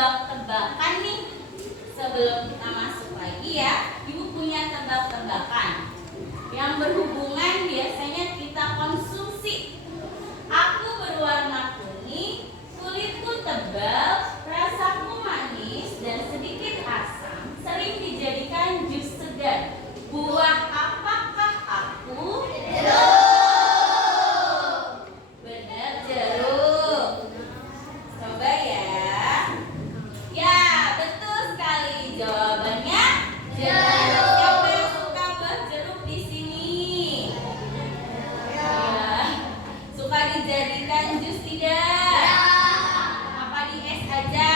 tebak-tebakan nih. Sebelum kita masuk lagi ya, Ibu punya tebak-tebakan yang berhubungan biasanya kita konsumsi. Aku berwarna kuning, kulitku tebal, rasaku manis dan sedikit asam, sering dijadikan jus segar. Buah apakah aku? Benar, jeruk. Coba ya. Ya, betul sekali. Jawabannya jeruk. Siapa yang suka buah jeruk di sini? Ya. Suka dijadikan jus tidak? Apa di es aja?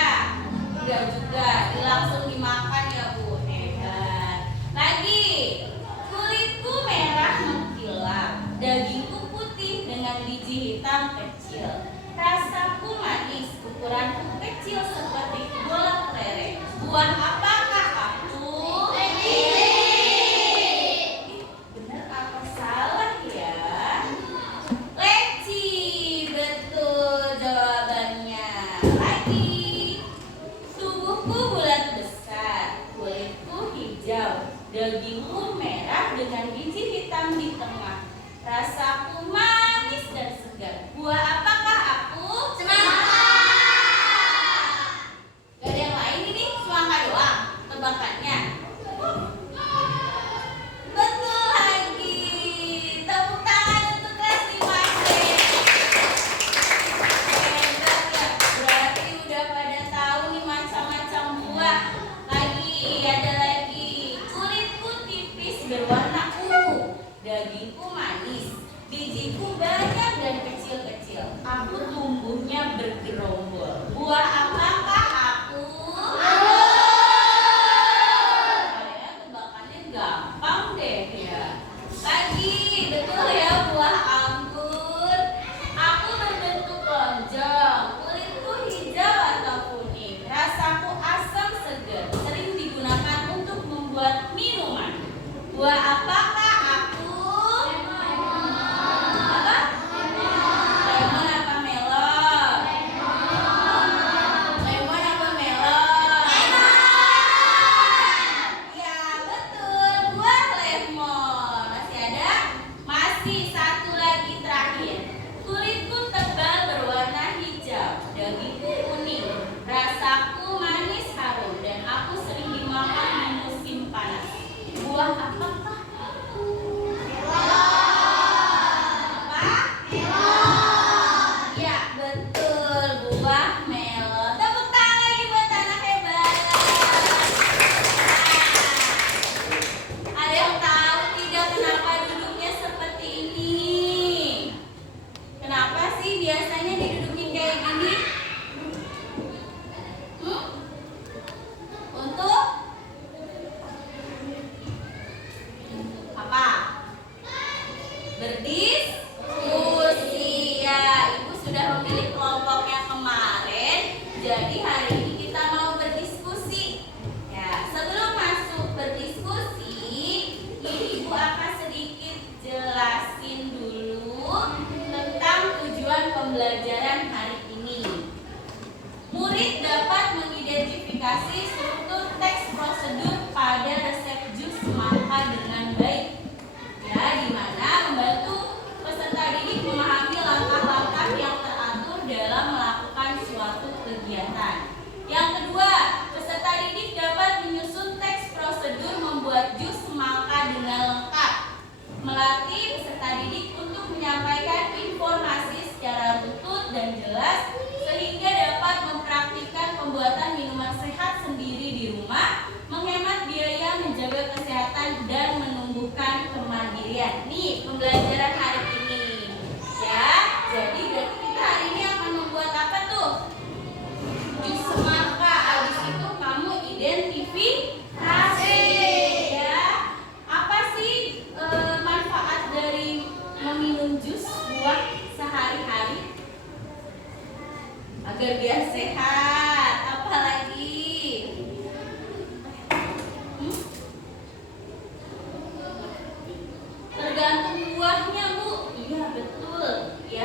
Tidak juga. Langsung dimakan ya Bu. Hebat. Lagi. Kulitku merah mengkilap, dagingku putih dengan biji hitam kecil. Rasaku manis, ukuranku kecil seperti bola kelereng. Buah apakah aku? Benar apa salah ya? Leci, betul jawabannya. Lagi, tubuhku bulat besar, kulitku hijau, dagingku merah dengan biji hitam di tengah. Rasaku manis dan segar. Buah apakah aku? Semangka. Gak ada yang lain ini, semangka doang tebakannya. Betul lagi. Tepuk tangan untuk kelas 5C. Hebat ya. Berarti udah pada tahu nih macam-macam buah. Lagi, ada lagi. Kulitku tipis berwarna ungu, dagingku manis, bijiku banyak dan kecil-kecil. Aku tumbuhnya bergerombol. Buah apakah aku? Kayaknya tebakannya gampang deh ya. Lagi, betul ya, buah anggur. Aku berbentuk lonjong, kulitku hijau atau kuning. Rasaku asam segar, sering digunakan untuk membuat minuman. Buah apakah aku? Apa? Lemon apa melon? Lemon apa melon? Ya, betul, buah lemon. Masih ada? Masih satu lagi terakhir. Kulitku tebal berwarna hijau, dagingku kuning. Rasaku manis harum dan aku sering dimakan di musim panas. Buah apakah? Apa? Ya, betul, buah melon. Tepuk tangan lagi buat anak hebat. Nah, ada yang tahu tidak kenapa duduknya seperti ini? Kenapa sih biasanya didudukin kayak gini? Untuk apa? Berdiskusi ya. Ibu sudah memilih kelompoknya kemarin. Jadi hari ini kita mau berdiskusi. Ya, sebelum masuk berdiskusi, Ibu akan sedikit jelasin dulu tentang tujuan pembelajaran hari ini. Murid dapat mengidentifikasi struktur teks prosedur pada resep jus semangka dengan baik. Ya, di mana membantu peserta didik memahami langkah-langkah yang teratur dalam melakukan suatu kegiatan. Yang kedua, peserta didik dapat menyusun teks prosedur membuat jus semangka dengan lengkap. Melatih peserta didik untuk menyampaikan informasi secara butut dan jelas sehingga dapat mempraktikkan pembuatan minuman sehat sendiri di rumah, menghemat biaya, menjaga kesehatan dan menumbuhkan kemandirian. Nih pembelajaran hari ini. Ya, jadi berarti kita hari ini akan membuat apa tuh? Jus semangka. Habis itu kamu identifikasi. Ya, apa sih manfaat dari meminum jus buah sehari-hari? Agar biar sehat. Apalagi? Tergantung buahnya Bu. Iya betul. Ya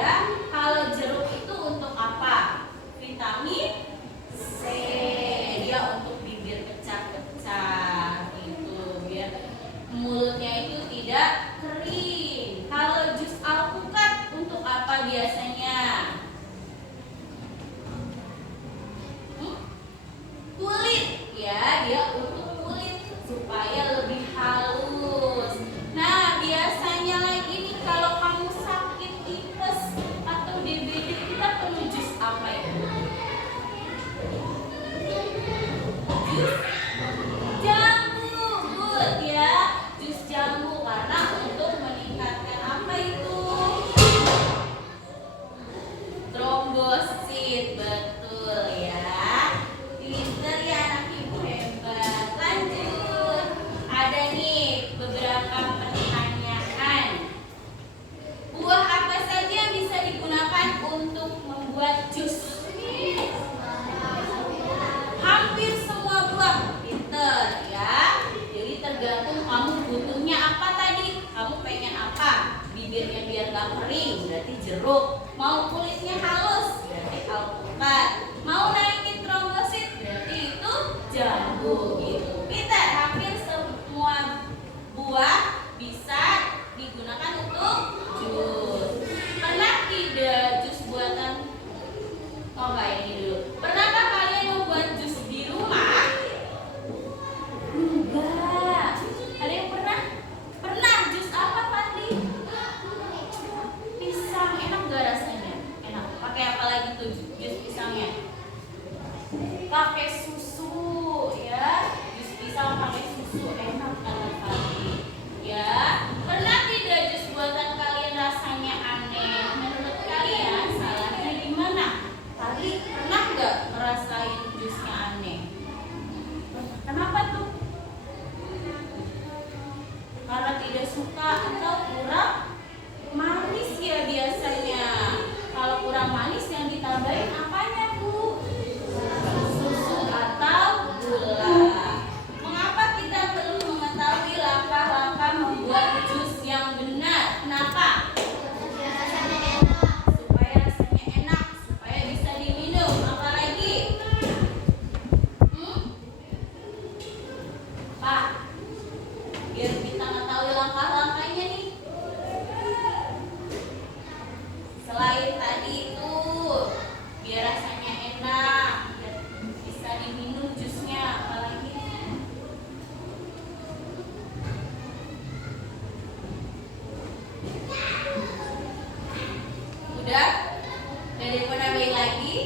kering berarti jeruk. Mau kulitnya halus berarti alpukat. Mau naikin trombosit berarti itu jambu gitu. Pintar, hampir semua buah bisa digunakan untuk jus. Pernah tidak jus buatan? Oh enggak, ini dulu. Pernahkah kalian membuat jus di rumah? Enggak. Ada yang pernah? Pernah. Jus apa, Fadli? Pisang. Enak gak rasanya? Enak. Pakai apa lagi tuh jus pisangnya? Pakai susu ya. Jus pisang pakai susu enak kan, Fadli? Ya. Pernah tidak jus buatan kalian rasanya aneh? Menurut kalian salahnya di mana? Fadli pernah nggak ngerasain jusnya aneh? Kenapa tuh? Karena tidak suka atau kurang manis ya biasanya. Kalau kurang manis yang ditambahin apanya Bu? Susu atau gula. Mengapa kita perlu mengetahui langkah-langkah membuat jus yang benar? Kenapa? Supaya rasanya enak, supaya bisa diminum. Apalagi? Pak, biar kita mengetahui langkah-langkahnya nih. Selain tadi itu, biar rasanya enak, biar bisa diminum jusnya, apalagi? Udah? Dari menambahin lagi?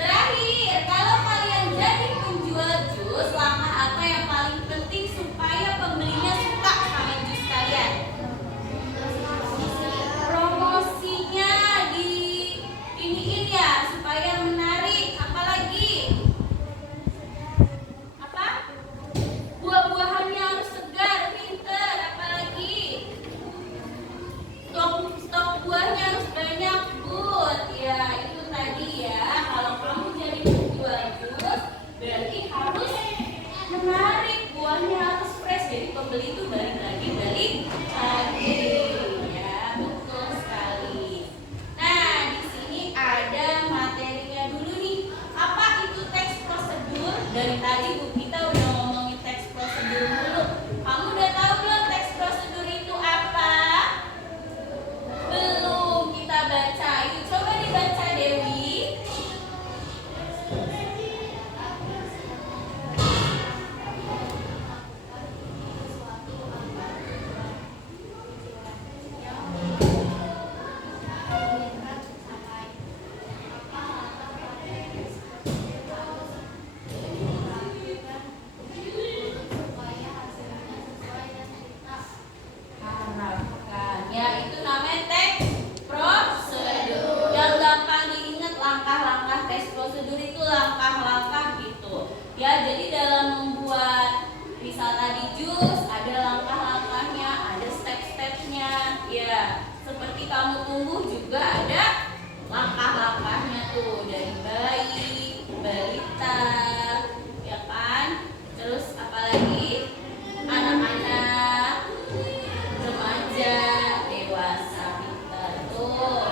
Terakhir, kalau kalian jadi penjual jus, langkah apa yang paling penting supaya pembelinya suka sama jus kalian? Promosinya iniin ya, supaya menarik. Apalagi? Apa? Buah-buahannya harus segar, pinter. Apalagi? Stok buahnya harus banyak, Bud. Ya, itu tadi ya. Kalau kamu jadi penjual jus, berarti harus menarik. Buahnya harus fresh. Jadi pembeli itu balik lagi. Ya, betul sekali. Nah, di sini ada materinya dulu nih. Apa itu teks prosedur? Dari tadi Bu kita udah ngomongin teks prosedur dulu. Kamu udah tahu belum teks prosedur itu apa? Belum, kita baca. Yuk coba dibaca Dewi. Harapkan. Ya, itu namanya teks prosedur. Yang gampang diingat langkah-langkah teks prosedur itu langkah-langkah gitu. Ya, jadi dalam membuat misal tadi jus ada langkah-langkahnya, ada step-stepnya. Ya, seperti kamu tumbuh juga ada langkah-langkahnya tuh dari bayi, balita, ya kan? Terus apalagi? Anak-anak, remaja, dewasa, pintar tuh.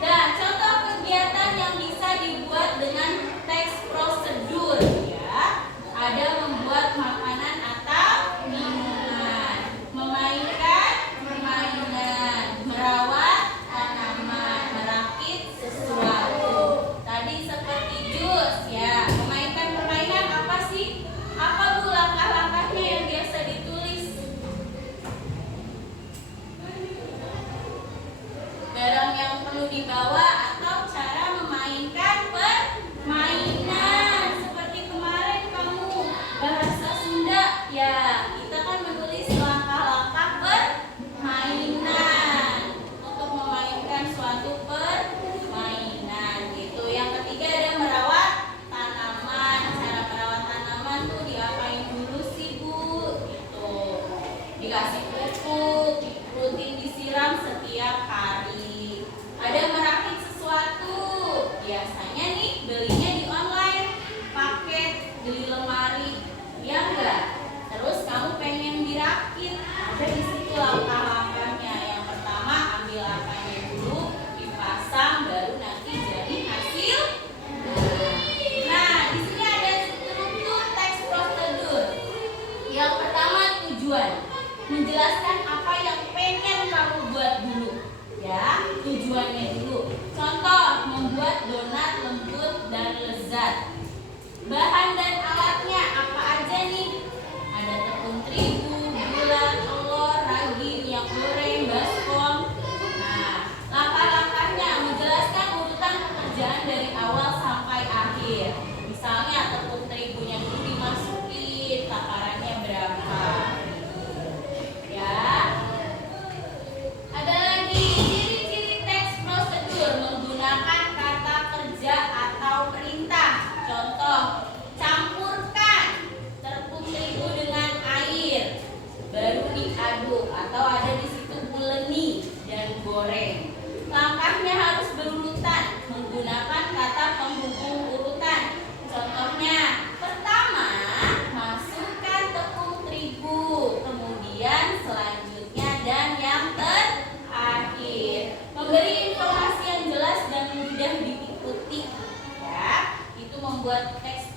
Nah, contoh kegiatan yang bisa dibuat dengan teks prosedur ya. Ada membuat makanan atau minuman, memainkan permainan, merawat tanaman, tujuannya dulu. Contoh, membuat donat lembut dan lezat. Bahan dan alatnya apa aja nih? Ada tepung terigu, gula, telur, ragi, minyak goreng, baskom. Nah, langkah-langkahnya menjelaskan urutan pekerjaan dari awal sampai akhir. Misalnya tepung terigunya dulu dimasukin, takarannya berapa. Ya. Ada lagi ciri-ciri teks prosedur menggunakan kata kerja atau perintah. Contoh, campurkan tepung terigu dengan air, baru diaduk, atau ada di situ uleni dan goreng. Langkahnya harus berurutan menggunakan kata penghubung urutan. Contohnya, pertama masukkan tepung terigu, kemudian selanjutnya dan yang terakhir. Memberi informasi yang jelas dan mudah diikuti. Ya, itu membuat teks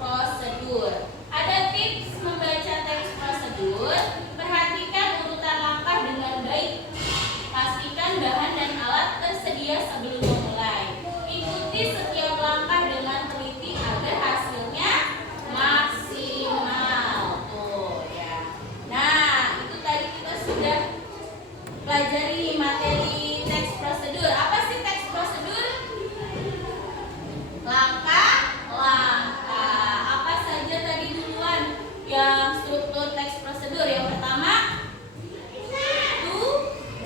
prosedur. Ada tips membaca teks prosedur. Perhatikan urutan langkah dengan baik. Pastikan bahan dan alat tersedia sebelum memulai. Ikuti setiap langkah dengan teliti agar hasilnya maksimal. Tuh ya. Nah, itu tadi kita sudah pelajari materi teks prosedur. Apa sih teks prosedur? Langkah-langkah. Apa saja tadi duluan yang struktur teks prosedur? Yang pertama,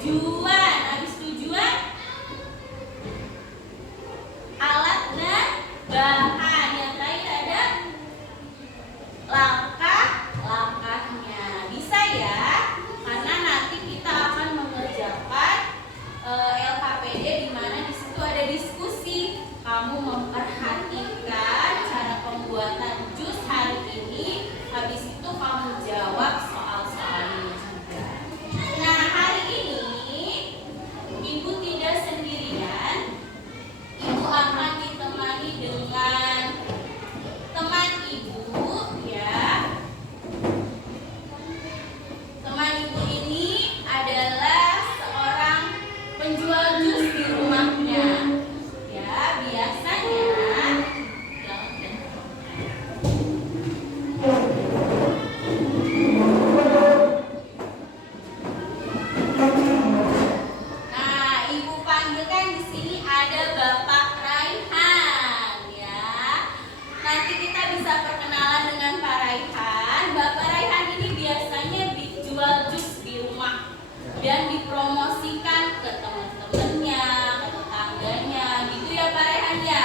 tujuan. Habis tujuan, alat dan bahan. Yang terakhir ada langkah-langkahnya. Bisa ya? Karena nanti kita akan mengerjakan LKPD di mana di situ ada diskusi. Kamu memperhatikan cara pembuatan jus hari ini. Habis itu kamu jawab soal-soalnya juga. Nah, hari ini Ibu tidak sendirian. Ibu akan ditemani dengan teman Ibu, ya. Teman Ibu ini adalah seorang penjual jus di rumahnya. Ya, biasanya nah, Ibu panggilkan di sini ada Bapak Raihan, ya. Nanti kita bisa perkenalan dengan Pak Raihan. Bapak Raihan ini biasanya dijual jus di rumah dan dipromosikan ke teman-temannya, ke tetangganya, gitu ya Pak Raihan ya.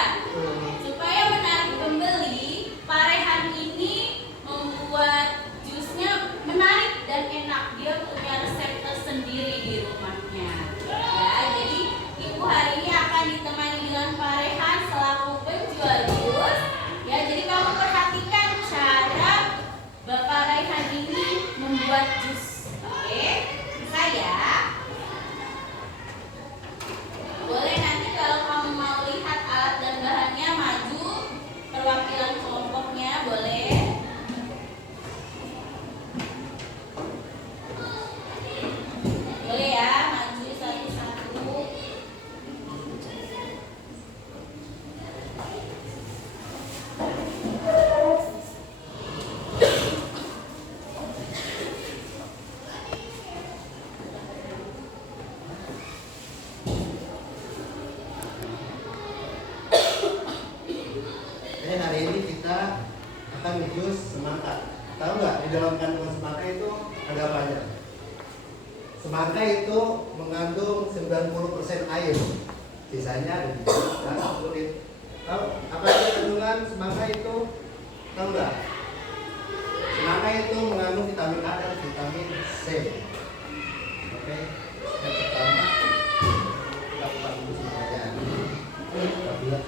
Supaya menarik pembeli, Pak Raihan ini membuat jusnya menarik dan enak. Dia punya resep tersendiri di rumahnya. Ya, jadi Ibu hari ini akan ditemani dengan Pak Raihan selaku penjual jus. Ya, jadi kamu perhatikan cara Bapak Raihan ini membuat jus. Oke, bisa ya? Boleh nanti kalau kamu mau lihat alat dan bahannya, maju perwakilan kelompoknya, boleh. Boleh ya, maju satu-satu. Hari ini kita akan menjus semangka. Tahu nggak di dalam kandungan semangka itu ada apa aja? Semangka itu mengandung 90% air, sisanya ada di dalam kulit. Tahu apa aja kandungan semangka itu? Tahu nggak? Semangka itu mengandung vitamin A dan vitamin C. Oke, yang pertama kita buka dulu semuanya. Kita buat.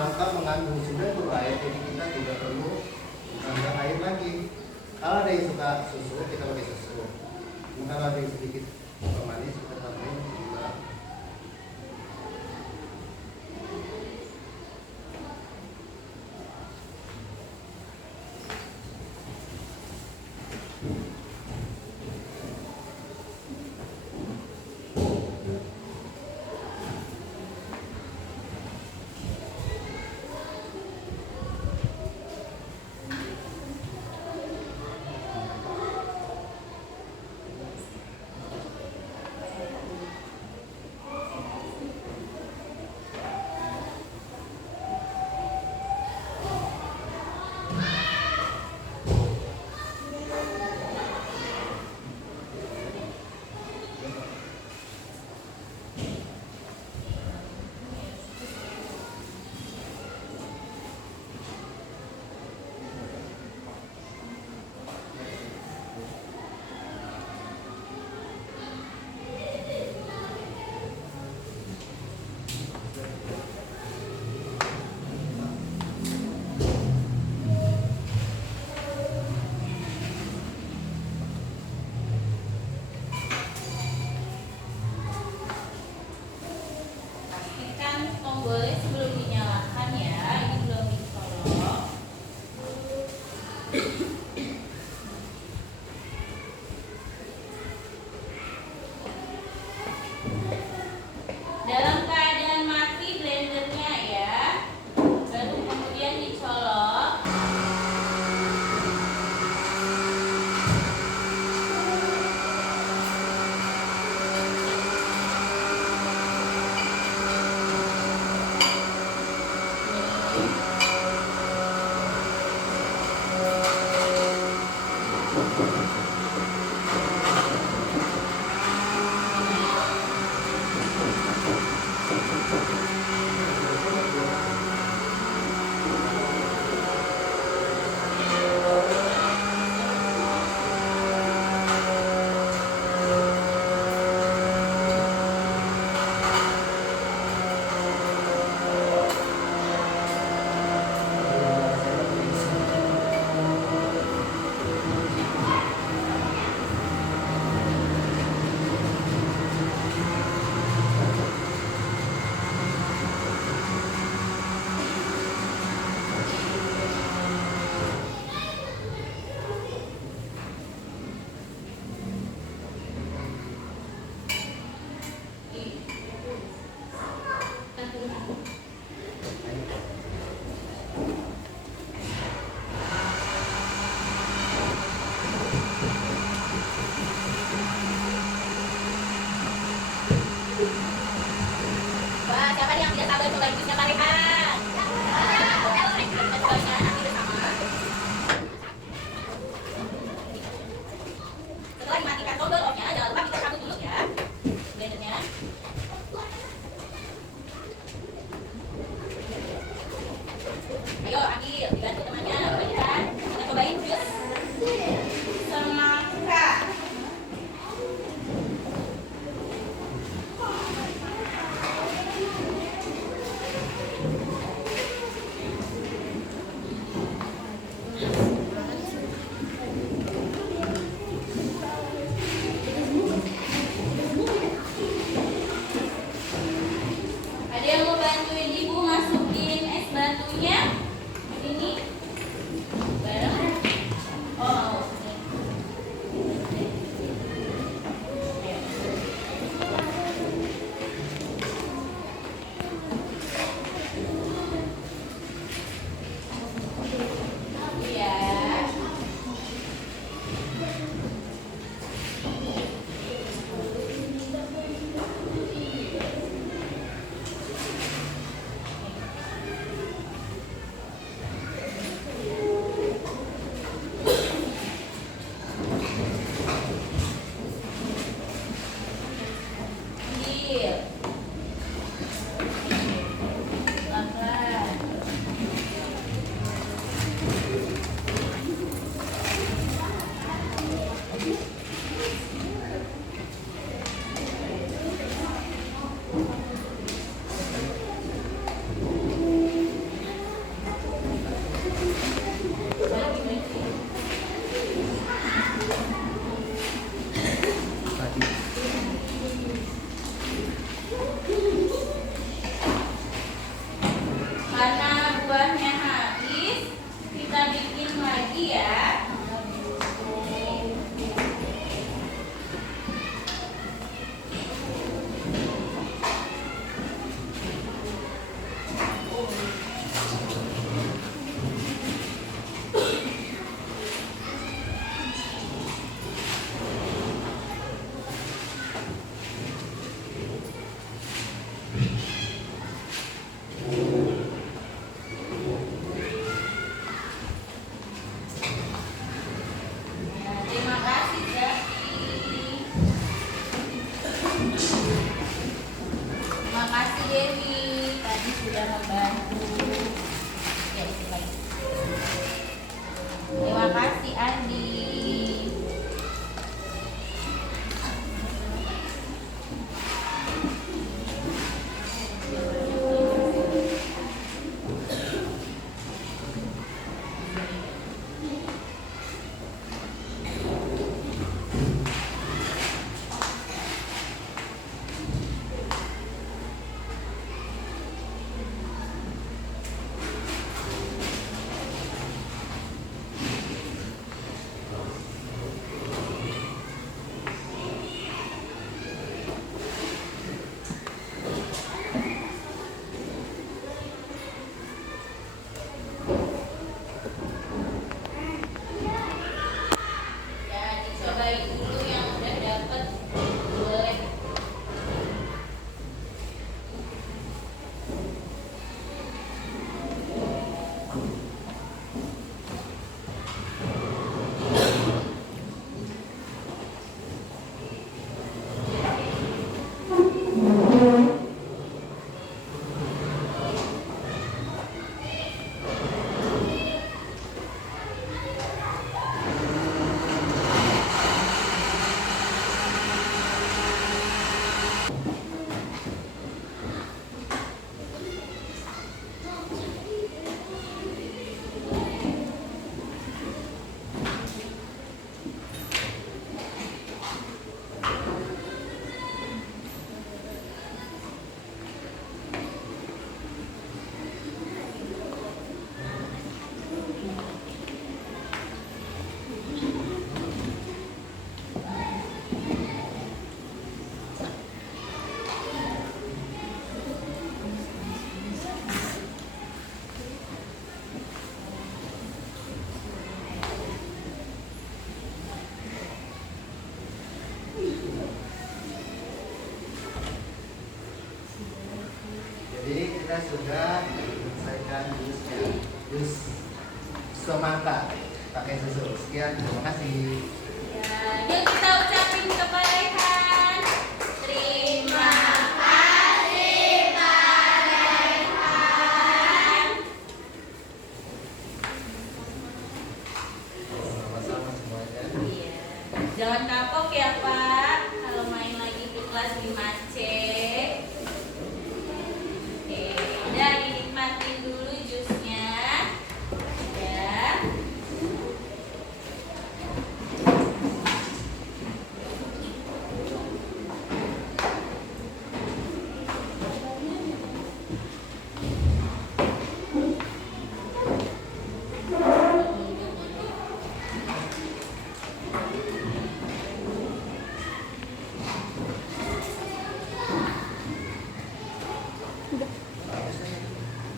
semangka mengandung 90 air, jadi kita tidak perlu tambah air lagi. Kalau ada yang suka susu, kita pakai susu. Kalau ada yang sedikit pemanis, kita tambahin gula. Pastikan tombolnya sebelum dinyalakan ya, ini belum dicolok. Dalam keadaan mati blendernya ya, baru kemudian dicolok. Wah, siapa nih yang tidak sabar cobain jusnya Pak Rehan? Kita cobainnya nanti bersama. Setelah dimatikan tombol off-nya, jangan lupa kita cabut dulu ya blendernya. Ayo ambil, dibantu temannya, Pak Rehan. Kita cobain jus semangka. kasih Dewi, tadi sudah membantu. Ya, isi lagi. Terima kasih Andi. Ya, dicobain dulu yang udah dapet. Boleh. Jadi kita sudah menyelesaikan jus semangka pakai susu. Sekian, terima kasih. Ya, yuk kita ucapin kebaikan. Terima kasih Pak Rehan. Sama-sama semuanya. Iya. Jangan kapok ya Pak. Kalau main lagi ke kelas 5C. Oke, udah dinikmatin dulu jusnya. Ya.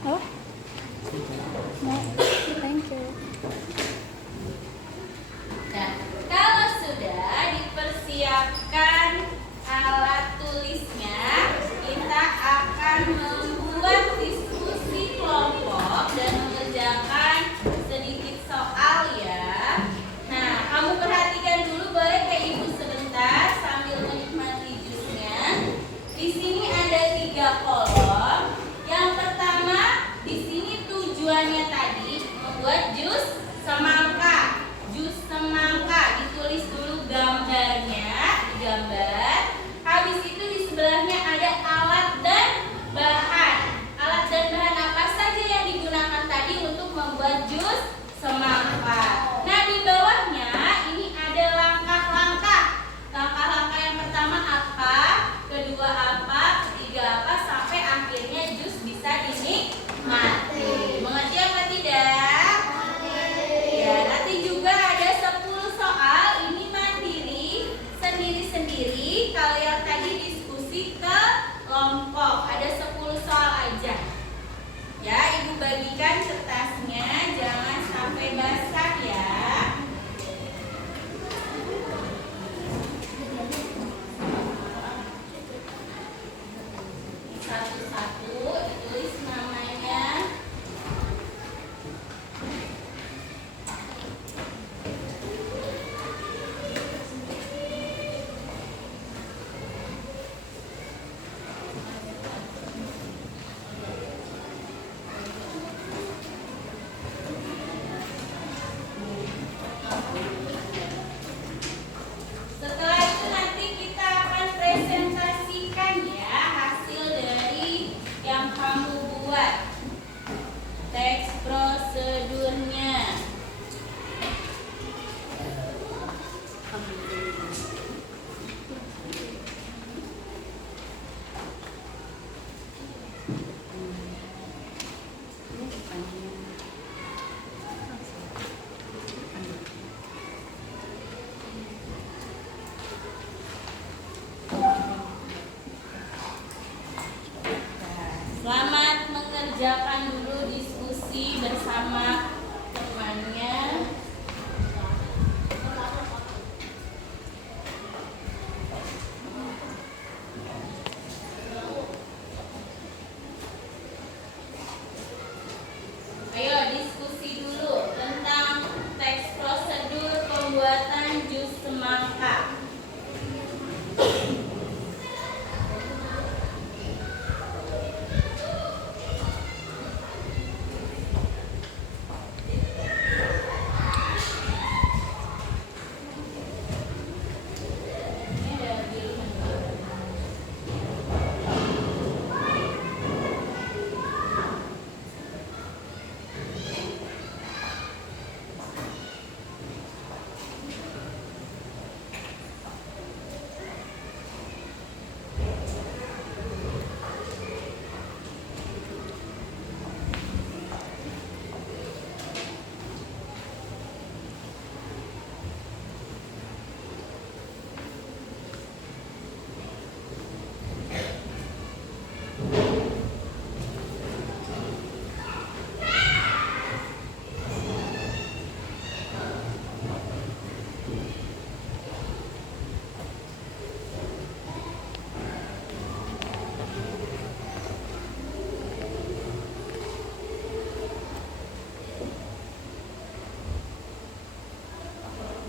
Oh? No, thank you. Nah, kalau sudah dipersiapkan alat tulisnya, kita akan membuat diskusi kelompok dan mengerjakan sedikit soal ya. Nah, kamu perhatikan dulu, boleh ke ibu sebentar sambil menikmati jusnya. Di sini ada 3 kolom. Yang pertama, di sini tujuannya tadi membuat jus semangka. Jus semangka, ditulis dulu gambarnya, digambar. Habis itu di sebelahnya ada alat dan bahan. Alat dan bahan apa saja yang digunakan tadi untuk membuat jus semangka. Nah, di bawahnya ini ada langkah-langkah. Langkah-langkah yang pertama apa, kedua apa, ketiga apa, sampai kerjakan dulu diskusi bersama temannya. Ayo diskusi dulu tentang teks prosedur pembuatan jus semangka. Ini ada pilihan.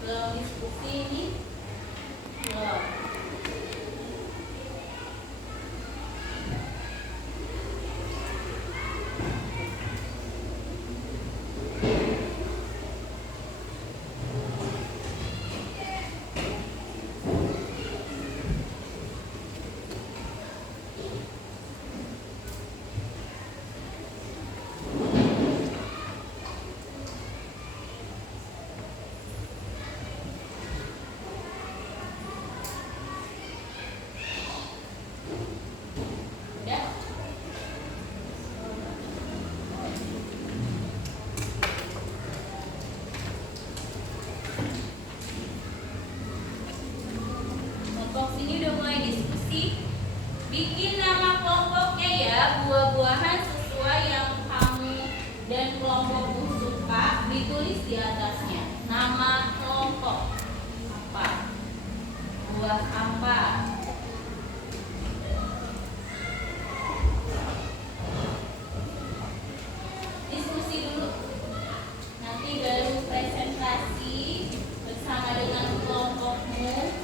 Belum diskusi ini? Belum. Udah? Kelompok sini udah mulai diskusi. Bikin nama kelompoknya ya, buah-buahan sesuai yang kamu dan kelompokmu suka, ditulis di atasnya. Nama kelompok apa? Buah apa? Diskusi dulu. Nanti baru presentasi bersama dengan kelompokmu.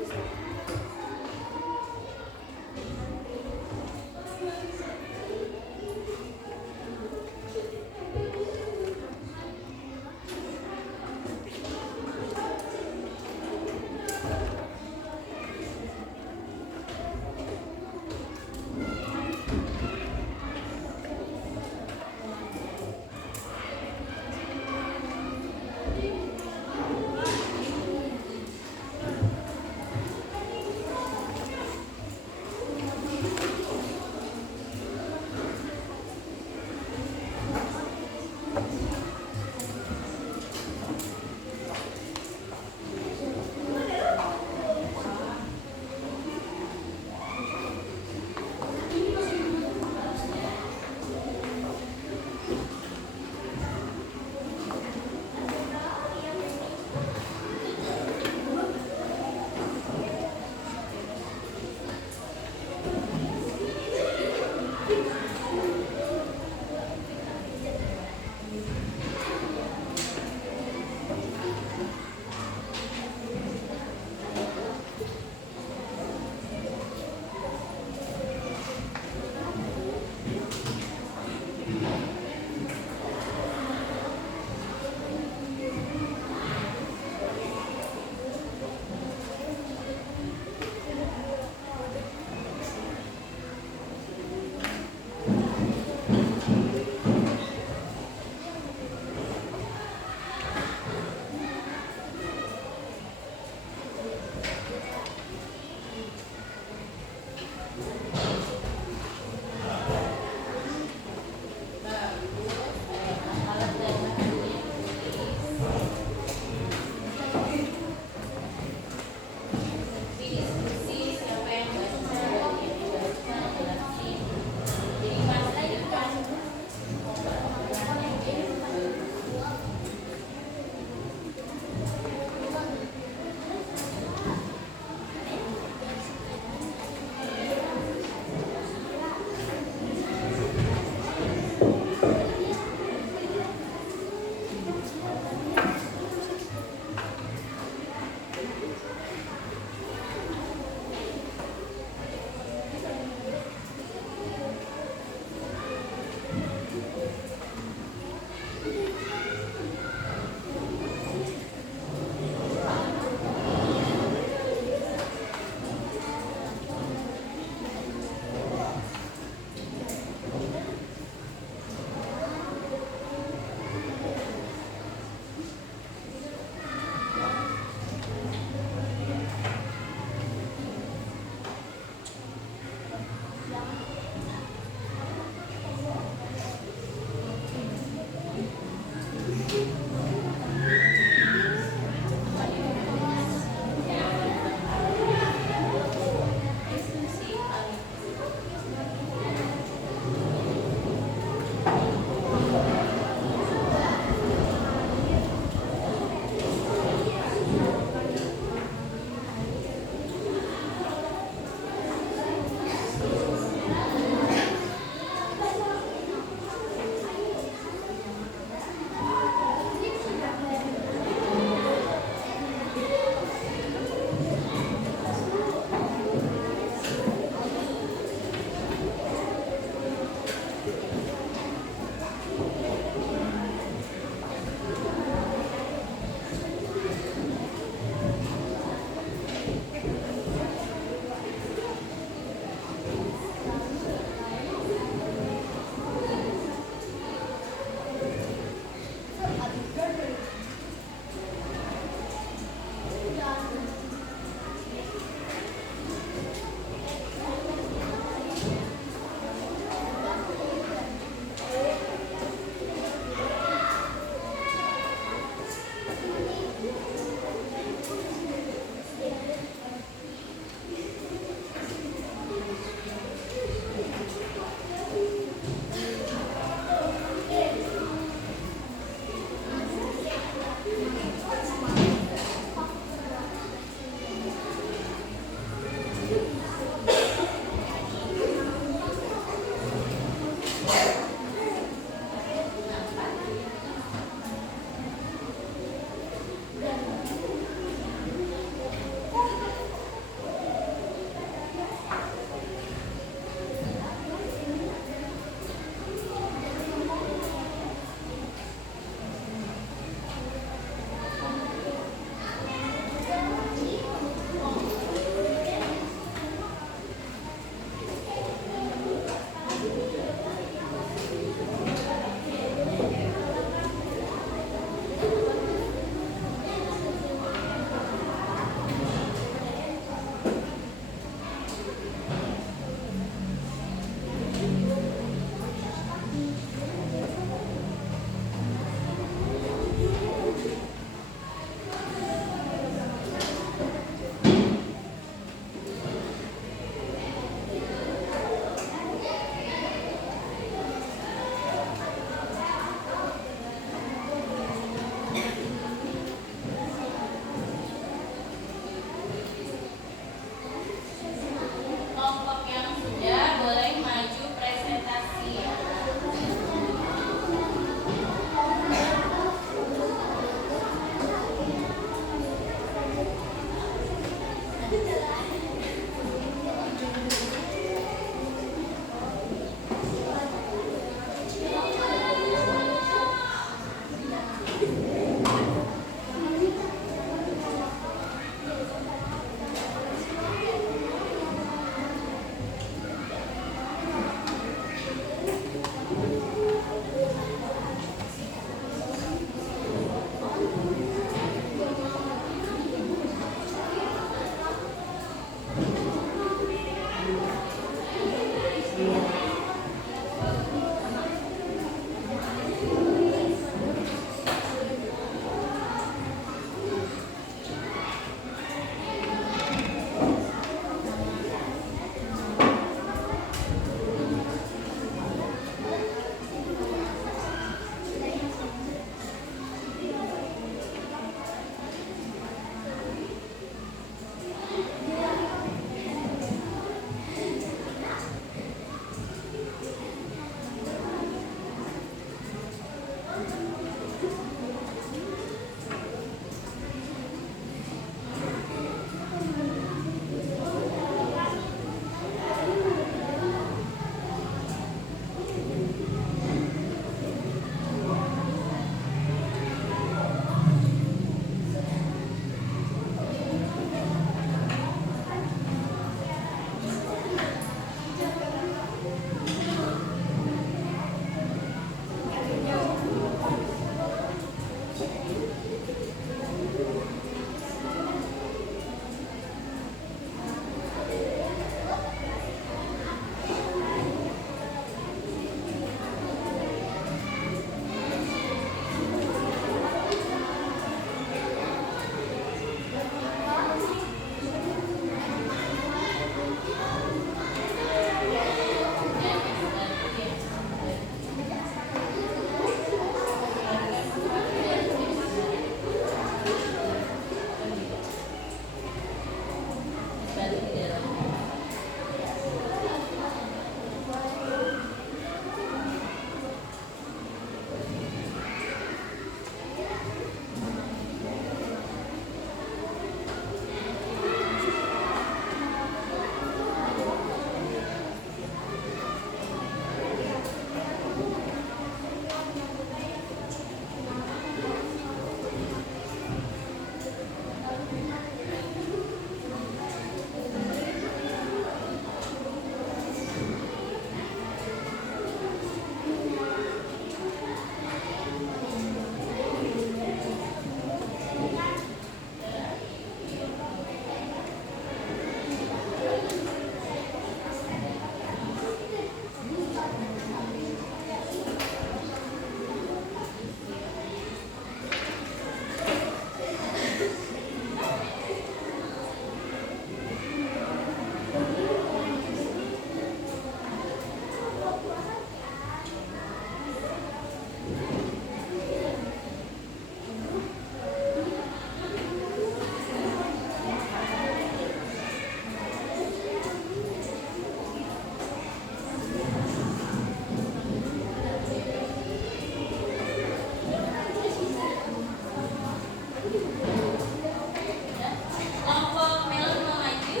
Ya. Kelompok melon mau maju.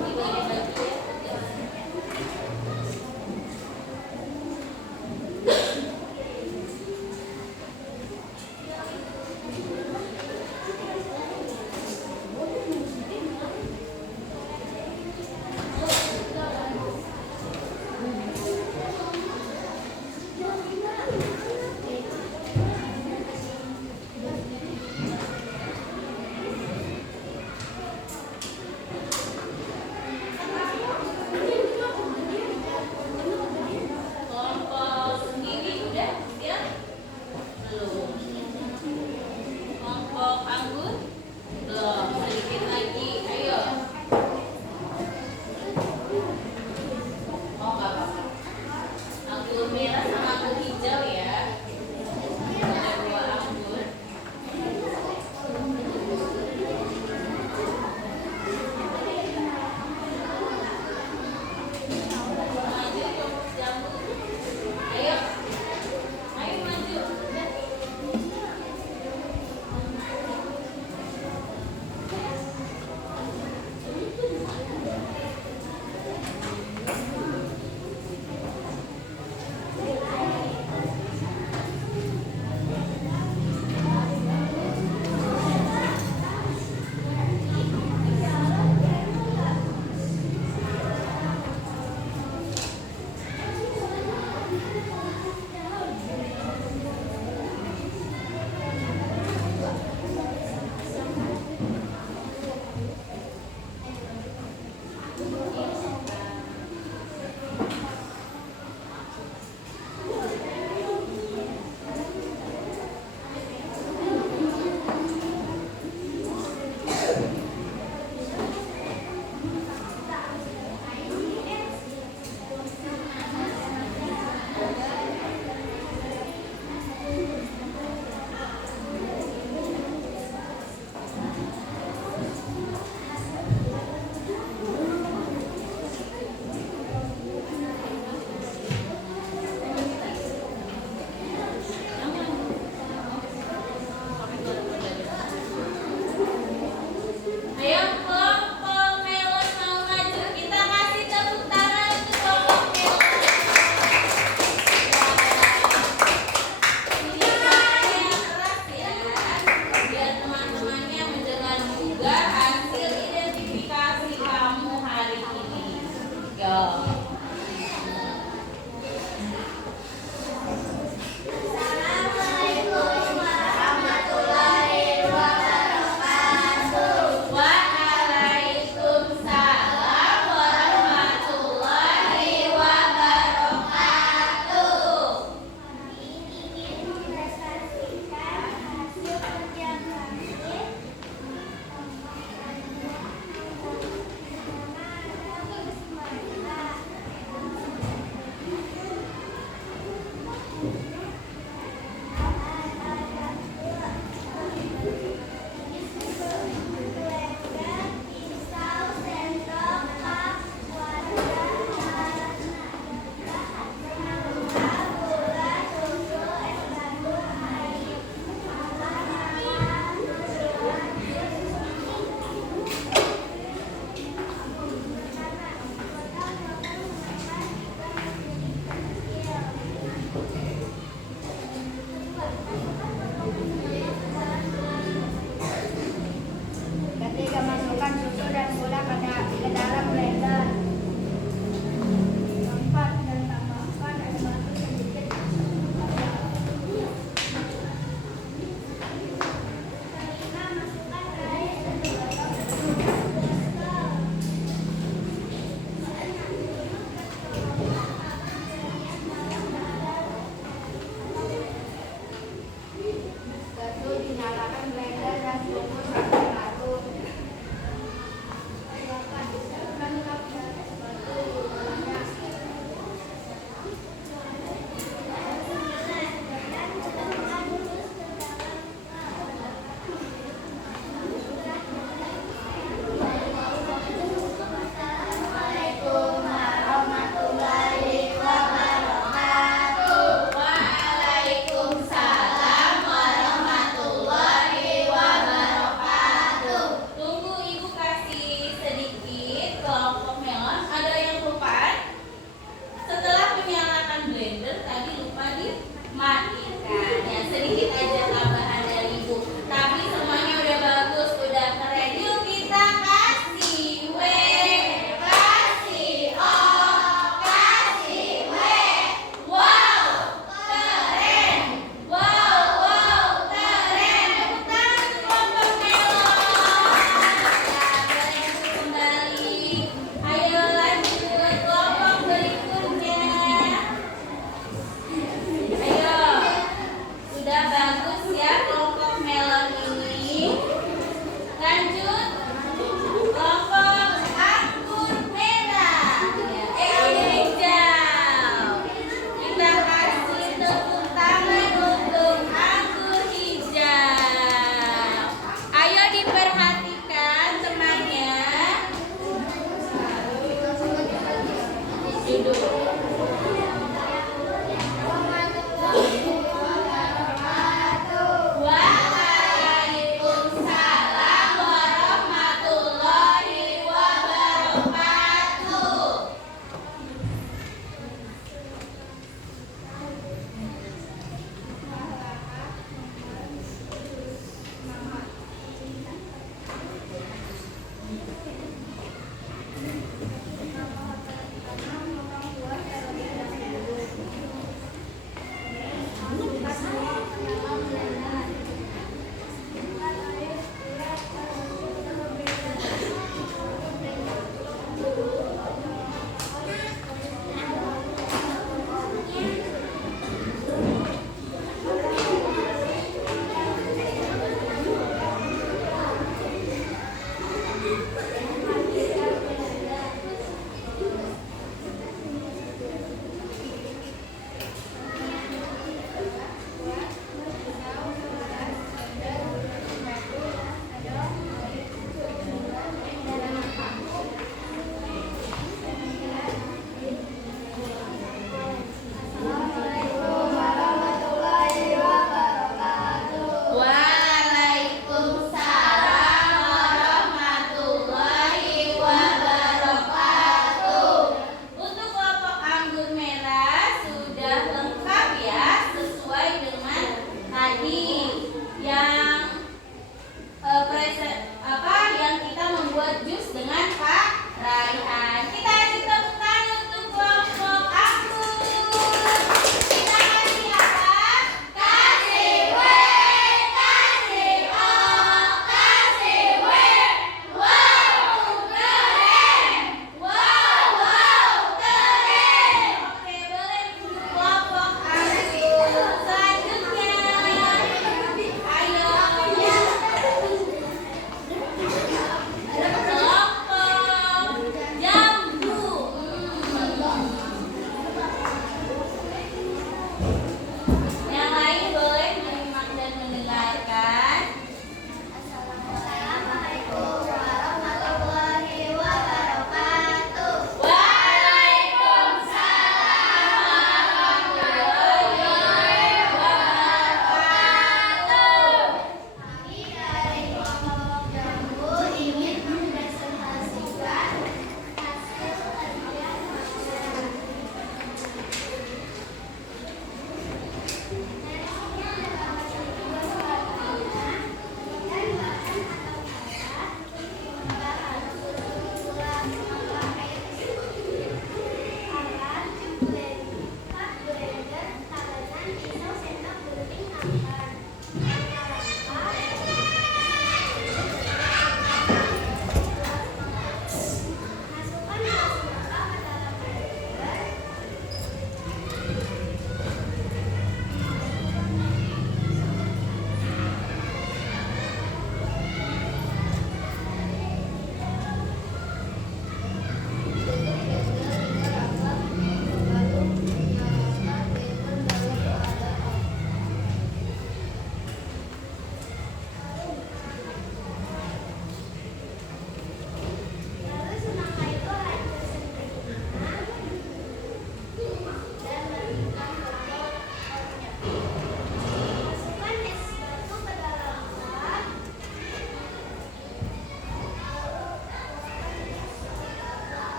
Dibagi-bagi ya.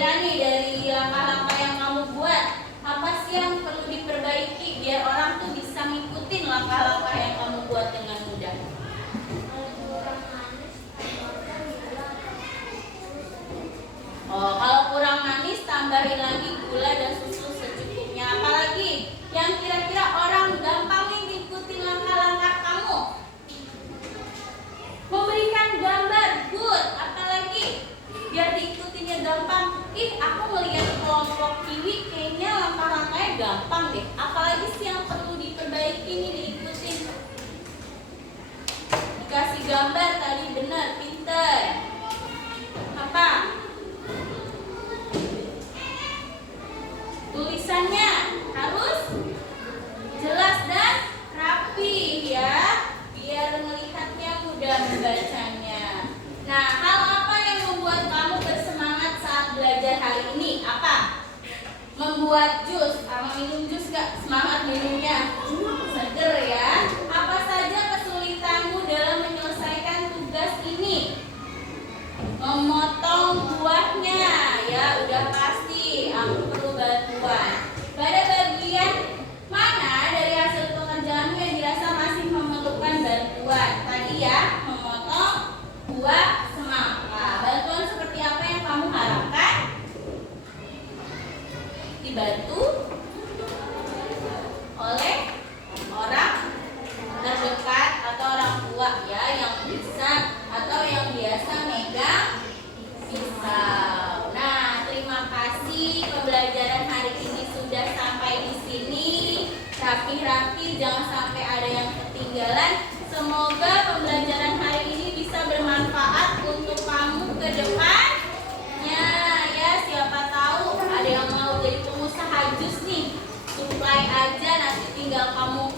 kira-kira nih dari langkah-langkah yang kamu buat, apa sih yang perlu diperbaiki biar orang tuh bisa ngikutin langkah-langkah yang kamu buat dengan mudah? Oh, kalau kurang manis tambahin lagi gula dan susu secukupnya. Apalagi yang kira-kira orang gampang ngikutin langkah-langkah kamu. Memberikan gambar, good. Apalagi biar diikutinnya gampang. Aku melihat kelompok kiwi kayaknya langkah-langkahnya gampang deh. Apalagi sih yang perlu diperbaiki nih diikutin. Dikasih gambar tadi benar, pinter. Apa? Tulisannya harus jelas dan rapi ya, biar melihatnya mudah membacanya. Nah, hal apa yang membuat kamu bersemangat saat belajar hari ini? Apa? Membuat jus, sama minum jus gak? Semangat minumnya, seger ya. Apa saja kesulitanmu dalam menyelesaikan tugas ini? Memotong buahnya, ya udah pasti. Aku perlu bantuan. Pada bagian mana dari hasil pekerjaanmu yang dirasa masih memerlukan bantuan? Tadi ya, memotong buah semangka. Bantuan seperti apa yang kamu harapkan? Dibantu oleh orang terdekat atau orang tua ya, yang bisa atau yang biasa megang pisau. Nah, terima kasih, pembelajaran hari ini sudah sampai di sini. Rapi-rapi, jangan sampai ada yang ketinggalan. Semoga pembelajaran hari ini bisa bermanfaat untuk kamu ke depannya ya. Siapa tahu ada yang mau jadi pengusaha jus nih, supply aja, nanti tinggal kamu